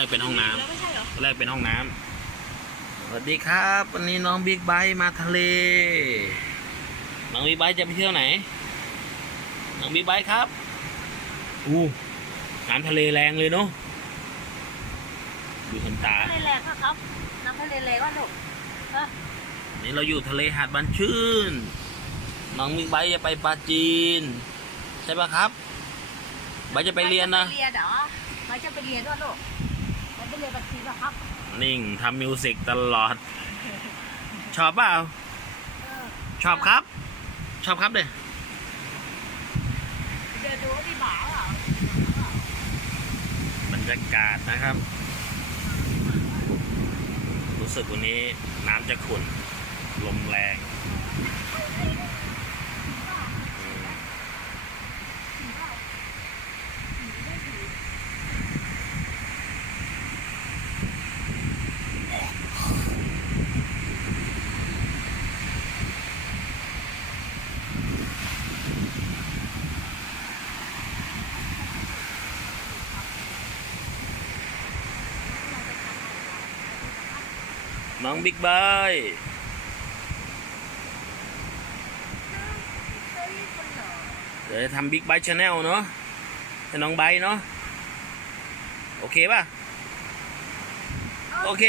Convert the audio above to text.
รกเป็นห้องน้แล้วไม่ใช่เหรอ ำแรกเป็นห้องน้ำสวัสดีครับวันนี้น้องบิ๊กไบค์มาทะเลน้องบิ๊กไบค์จะไปเที่ยวไหนน้องบิ๊กไบค์ครับน้ำทะเลแรงเลยเนาะดูขนตา ทะเลแรงครับน้ำทะเลแรงว่าลูกนี่เราอยู่ทะเลหาดบานชื่นน้องบิ๊กไบค์จะไปปราจีนใช่ปะครับไบค์จะไปเรียนนะ ไปเรียนเหรอไม่จะไปเรียนด้วยลูกไปเรียนบัญชีป่ะครับนิ่งทำมิวสิกตลอดชอบเปล่าชอบครับชอบครับเด้ เดินดูที่บ่าเหรอบรรยากาศนะครับรู้สึกวันนี้น้ำจะขุ่นลมแรงน้องบิ๊กไบค์เดี๋ยวจะทำบิ๊กไบค์ชาแนลเนาะให้น้องไบค์เนาะโอเคป่ะโอเค